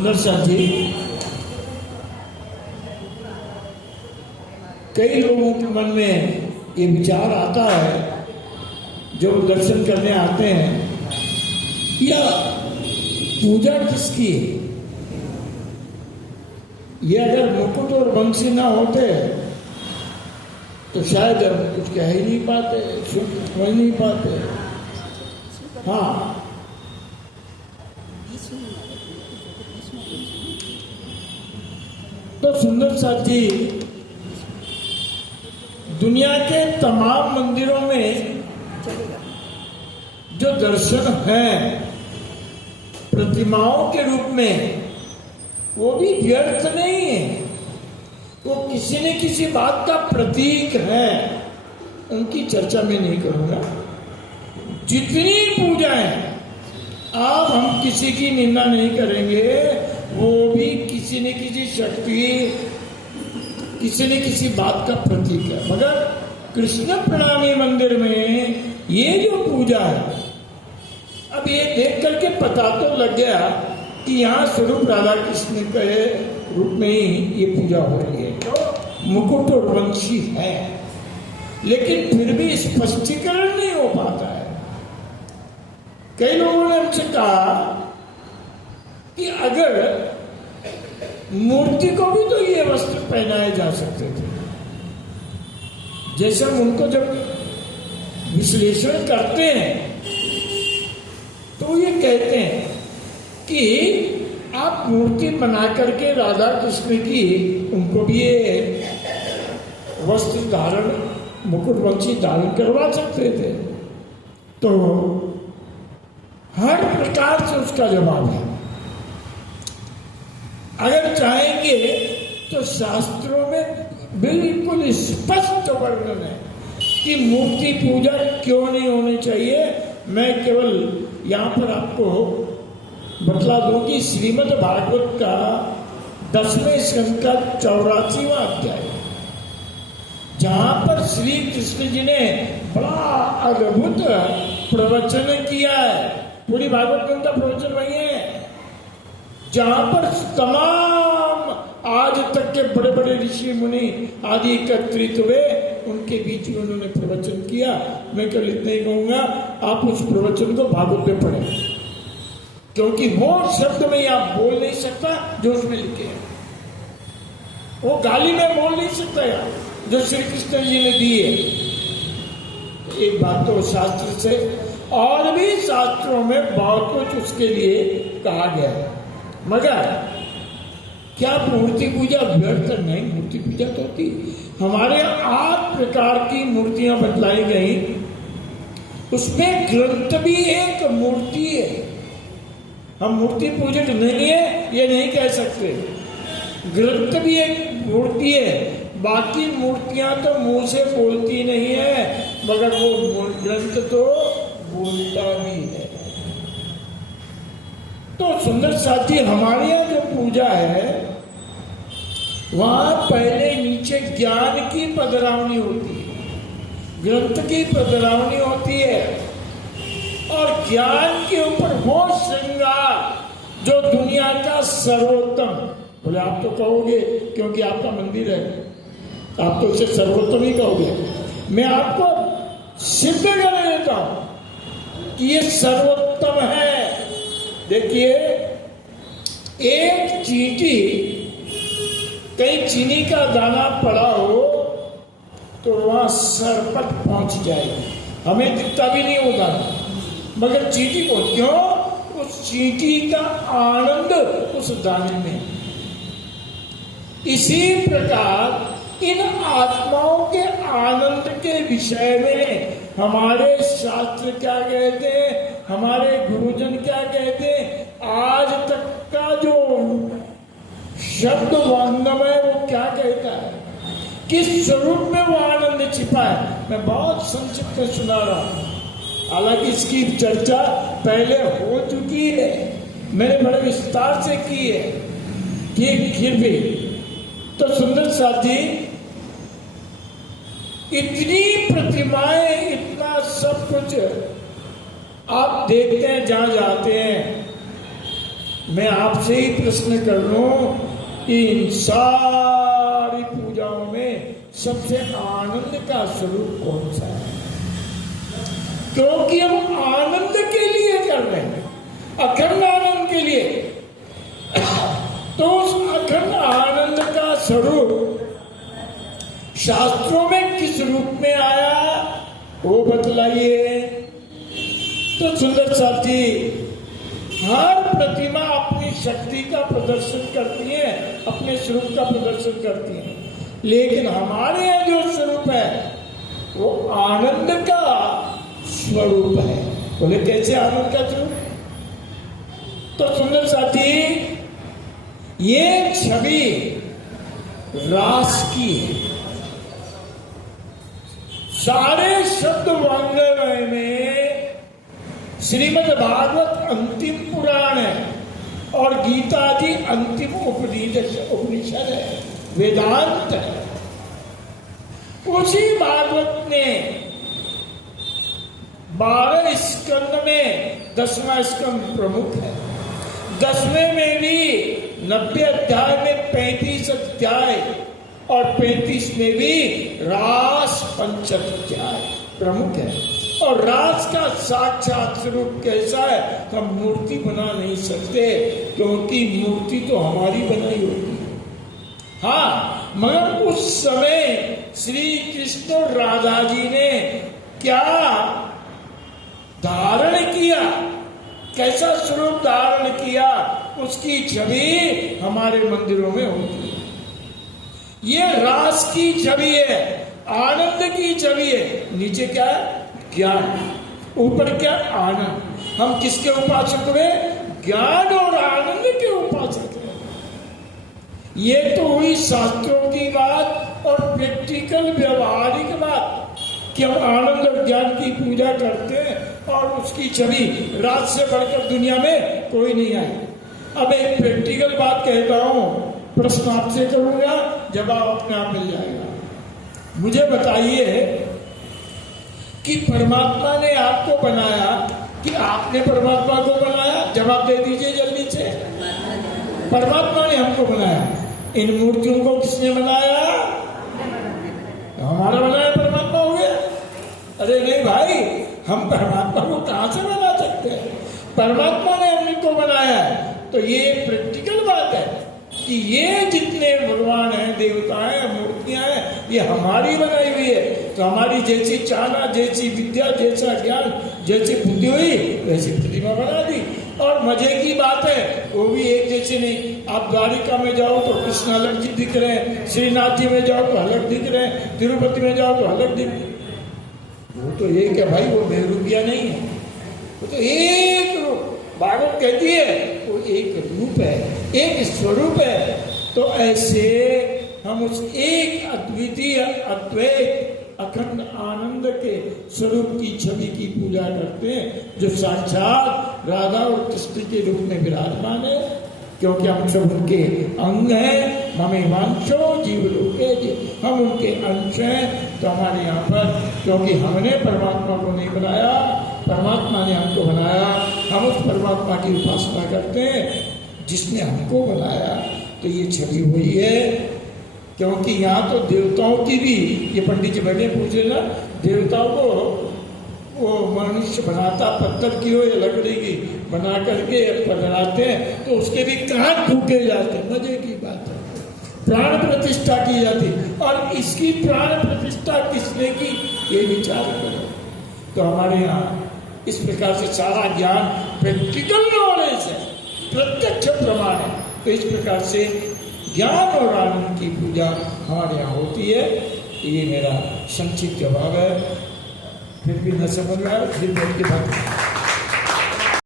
सुंदर साथ जी, कई लोगों के मन में ये विचार आता है जो दर्शन करने आते हैं, या पूजा किसकी है? ये अगर मुकुट और बंसी ना होते तो शायद हम कुछ कह ही नहीं पाते, समझ नहीं पाते। हाँ, तो सुंदर साथ जी, दुनिया के तमाम मंदिरों में जो दर्शन हैं प्रतिमाओं के रूप में, वो भी व्यर्थ नहीं है, वो किसी न किसी बात का प्रतीक है। उनकी चर्चा मैं नहीं करूंगा। जितनी पूजाएं, आप हम किसी की निंदा नहीं करेंगे, वो भी किसी न किसी शक्ति, किसी न किसी बात का प्रतीक है। मगर कृष्ण प्रणामी मंदिर में ये जो पूजा है, अब ये देख करके पता तो लग गया कि यहाँ स्वरूप राधा कृष्ण के रूप में ही ये पूजा हो रही है, तो मुकुट और बंशी है, लेकिन फिर भी स्पष्टीकरण नहीं हो पाता है। कई लोगों ने हमसे कहा कि अगर मूर्ति को भी तो ये वस्त्र पहनाए जा सकते थे। जैसे हम उनको जब विश्लेषण करते हैं तो ये कहते हैं कि आप मूर्ति बना करके राधा कृष्ण की, उनको भी ये वस्त्र धारण, मुकुट बंशी धारण करवा सकते थे। तो हर प्रकार से उसका जवाब है। अगर चाहेंगे तो शास्त्रों में बिल्कुल स्पष्ट वर्णन है कि मूर्ति पूजा क्यों नहीं होनी चाहिए। मैं केवल यहाँ पर आपको बतला दूं कि श्रीमद् भागवत का 10वें स्कंद का 84वां अध्याय, जहां पर श्री कृष्ण जी ने बड़ा अद्भुत प्रवचन किया है। पूरी भागवत ग्रंथ का प्रवचन वही है, जहां पर तमाम आज तक के बड़े बड़े ऋषि मुनि आदि एकत्रित हुए, उनके बीच में उन्होंने प्रवचन किया। मैं केवल इतना ही कहूंगा, आप उस प्रवचन को भागवत में पढ़ें, क्योंकि वो शब्द में आप बोल नहीं सकता जो उसमें लिखे हैं, वो गाली में बोल नहीं सकता यार जो श्री कृष्ण जी ने दी है। एक बात तो शास्त्र से, और भी शास्त्रों में बहुत कुछ उसके लिए कहा गया है। मगर क्या मूर्ति पूजा व्यर्थ नहीं? मूर्ति पूजा तो होती। हमारे 8 प्रकार की मूर्तियां बतलाई गई, उसमें ग्रंथ भी एक मूर्ति है। हम मूर्ति पूजक नहीं है ये नहीं कह सकते, ग्रंथ भी एक मूर्ति है। बाकी मूर्तियां तो मुंह से बोलती नहीं है, मगर वो ग्रंथ तो बोलता भी है। तो सुंदर साथी, हमारे यहाँ जो पूजा है वहां पहले नीचे ज्ञान की पधरावनी होती है, ग्रंथ की पधरावनी होती है, और ज्ञान के ऊपर वो श्रृंगार जो दुनिया का सर्वोत्तम। बोले आप तो कहोगे क्योंकि आपका मंदिर है, आप तो उसे सर्वोत्तम ही कहोगे। मैं आपको सिद्ध कर देता हूं कि ये सर्वोत्तम है। देखिए, एक चींटी, कहीं चीनी का दाना पड़ा हो तो वहां सर पर पहुंच जाएगी, हमें दिखता भी नहीं होगा, मगर चींटी को क्यों? उस चींटी का आनंद उस दाने में। इसी प्रकार इन आत्माओं के आनंद के विषय में हमारे शास्त्र क्या कहते हैं, हमारे गुरुजन क्या कहते हैं, आज तक का जो शब्द वांगम है वो क्या कहता है, किस स्वरूप में वो आनंद छिपा है, मैं बहुत संक्षिप्त में सुना रहा हूं। हालांकि इसकी चर्चा पहले हो चुकी है, मैंने बड़े विस्तार से की है, ठीक फिर भी। तो सुंदर साथी, इतनी प्रतिमाएं, इतना सब कुछ आप देखते हैं जहां जाते हैं, मैं आपसे ही प्रश्न कर लूं कि इन सारी पूजाओं में सबसे आनंद का स्वरूप कौन सा है? क्योंकि हम आनंद के लिए कर रहे हैं, अखंड आनंद के लिए। तो उस अखंड आनंद का स्वरूप शास्त्रों में किस रूप में आया वो बतलाइए। तो सुंदर साथी, हर प्रतिमा अपनी शक्ति का प्रदर्शन करती है, अपने स्वरूप का प्रदर्शन करती है, लेकिन हमारे यहाँ जो स्वरूप है वो आनंद का स्वरूप है। बोले कैसे आनंद का स्वरूप? तो सुंदर साथी, ये छवि रास की है। सारे शब्द वांग्मय में श्रीमद् भागवत अंतिम पुराण है और गीता जी अंतिम उपनिषद है, वेदांत है। उसी भागवत ने 12 स्कंद में 10वां स्कंद प्रमुख है। 10वें में भी 90 अध्याय में 35 अध्याय और 35 में भी रास पंचाध्याय प्रमुख है। और रास का साक्षात स्वरूप कैसा है तो हम मूर्ति बना नहीं सकते, क्योंकि मूर्ति तो हमारी बनाई होती है। हाँ, मगर उस समय श्री कृष्ण और राधा जी ने क्या धारण किया, कैसा स्वरूप धारण किया, उसकी छवि हमारे मंदिरों में होती है। ये रास की छवि है, आनंद की छवि है। नीचे क्या है? ज्ञान। ऊपर क्या? आनंद। हम किसके उपासक हुए? ज्ञान और आनंद के उपासक हैं। ये तो हुई शास्त्रों की बात और प्रैक्टिकल व्यवहारिक बात कि हम आनंद और ज्ञान की पूजा करते हैं और उसकी छवि रात से बढ़कर दुनिया में कोई नहीं आई। अब एक प्रैक्टिकल बात कहता हूं, प्रश्न आपसे करूंगा, जवाब अपने आप मिल जाएगा। मुझे बताइए कि परमात्मा ने आपको बनाया कि आपने परमात्मा को बनाया? जवाब दे दीजिए जल्दी से। परमात्मा ने हमको बनाया। इन मूर्तियों को किसने बनाया? हमारा बनाया परमात्मा हो गया? अरे नहीं भाई, हम परमात्मा को कहां से बना सकते हैं? परमात्मा ने हमको बनाया है। तो ये प्रैक्टिकल बात है कि ये जितने भगवान हैं, देवता हैं, मूर्तियां हैं, ये हमारी बनाई हुई है। तो हमारी जैसी चाहना, जैसी विद्या, जैसा ज्ञान, जैसी बुद्धि हुई वैसी प्रतिमा बना दी। और मजे की बात है, वो भी एक जैसे नहीं। आप द्वारिका में जाओ तो कृष्ण अलग जी दिख रहे हैं, श्रीनाथ जी में जाओ तो अलग दिख रहे हैं, तिरुपति में जाओ तो अलग दिख रहे हैं। वो तो एक है भाई, वो बेरूपिया नहीं है, वो तो एक रूप। भागवत कहती है वो एक रूप है, एक स्वरूप है। तो ऐसे हम उस एक अद्वितीय अद्वैत अखंड आनंद के स्वरूप की छवि की पूजा करते हैं, जो साक्षात राधा और कृष्ण के रूप में विराजमान है। क्योंकि हम सब उनके अंग हैं। ममे वांशो जीवलोके जीव, हम उनके अंश हैं। तो हमारे यहाँ पर, क्योंकि हमने परमात्मा को नहीं बनाया, परमात्मा ने हमको बनाया, हम उस परमात्मा की उपासना करते हैं जिसने हमको बनाया। तो ये छवि हुई है। क्योंकि यहाँ तो देवताओं की भी, ये पंडित जी बैठे पूछ रहे ना, देवताओं को वो मनुष्य बनाता पत्थर की हो या लकड़ी की बना करके बनाते हैं, तो उसके भी कान फूके जाते हैं। मजे की बात है, प्राण प्रतिष्ठा की जाती। और इसकी प्राण प्रतिष्ठा किसने की, ये विचार करो। तो हमारे यहाँ इस प्रकार से सारा ज्ञान प्रैक्टिकल नॉलेज है, प्रत्यक्ष प्रमाण है। तो इस प्रकार से ज्ञान और आनंद की पूजा हमारे यहाँ होती है। ये मेरा संक्षिप्त जवाब है। फिर भी न समझ में आया, फिर बैठ के बात